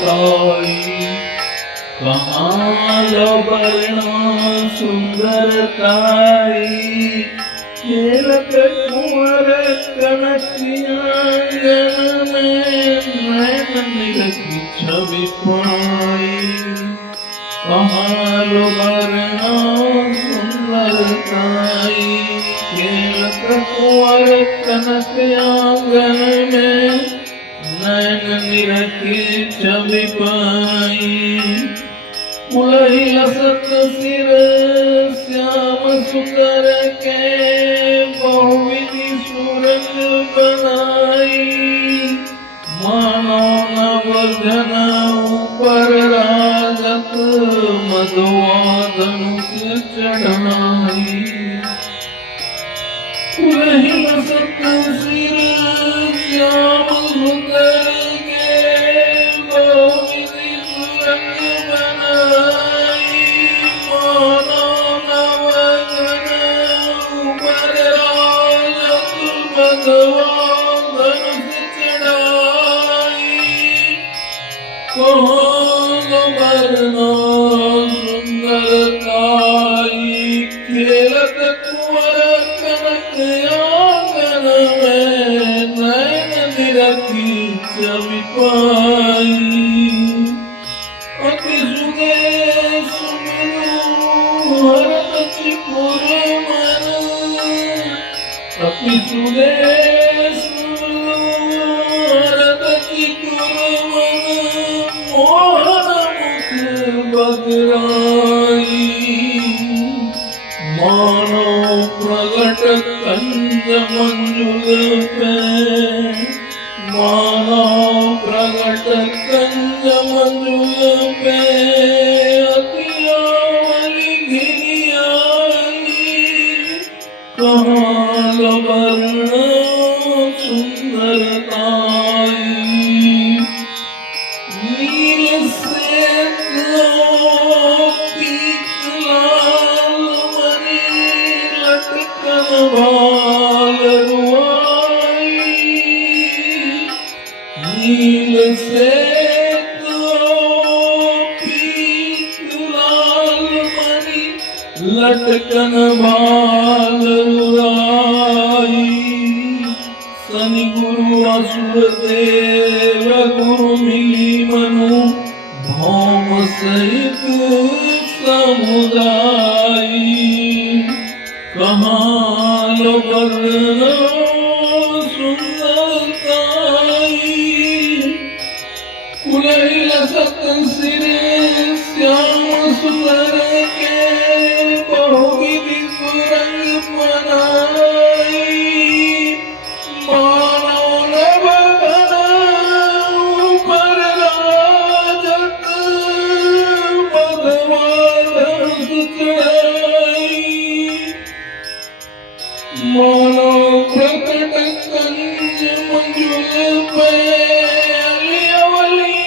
ताई कमाल वर्णा सुंदरताई खेलत कुंवर कनकियांगन में नैन निरखी छवि पाई कमाल वर्णा सुंदरताई खेलत कुंवर कनकियांगन में नैन निरखी छवि पाई कुलही लसत सिर श्याम सुंदर के बहुविधि सूरत बनाई मानो नवधन ऊपर राजत मधुआ धनुष चढ़ाई कुलही लसत सिर श्याम सुंदर के बहुविधि सूरत बनाई मानो नवधन ऊपर राजत मधुआ धनुष चढ़ाई कहाँ वर्णा सुंदरताई खेलत कुंवर कनकयांगन में नैन निरखी छवि पाई अति सुगे सुमिरु हरत चिपुर मन अति सुगे सुमिरु हरत चिपुर मन मोहन मुख बदराई मानो प्रगट कंज मंजुल पे मानो प्रगट कंज मंजुल पे अतियावली घिरी आई कमाल वर्ण सुंदरताई नील से पीत लाल मणि लटकन बाल रुआई नील से पीत लाल मणि लटकन बाल रुआई शनि गुरु असुर देव गुरु मिली मनु भौम सहित समुदायी कमाल वर्ण सुंदरताई कुलही लसत सिर श्याम सुंदर के बहुविधि सुरंग बनाई मानो नवघन ऊपर राजत मधुआ धनुष चढ़ाई मानो प्रकट कंज मंजुल पे अलियावली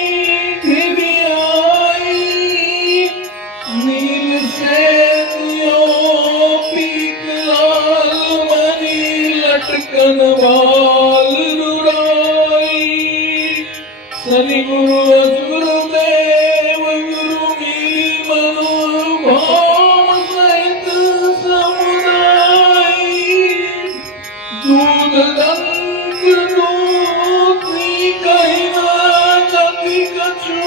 घिरी आई नील से पीत लाल मणि लटकन बाल रुराई शनि गुरु असुर देव गुरु मिली मनु भौम सहित समुदायी दूध दंत दूती कही न जाति कछु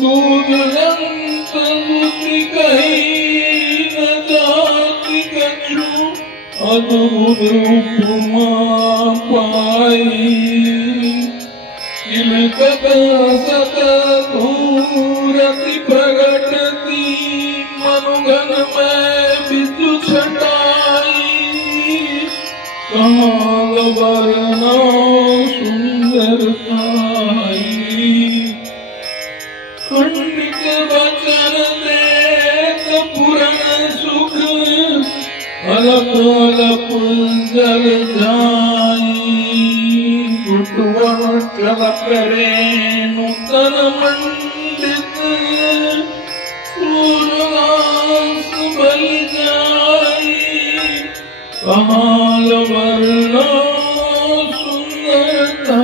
दूध दंत दूती कही न जाति कछु अद्भुत उपमा पाई किलकत सत धूरति प्रगटती मनुगन में विद्यु छटाई कमाल वर्णा सुंदरताई खंडित वचन देत पुरण सुख अलप अलप जल जाई गुटवन चल करे नूतन मंडित सूरदास बल जाई कमाल वर्णा सुंदरता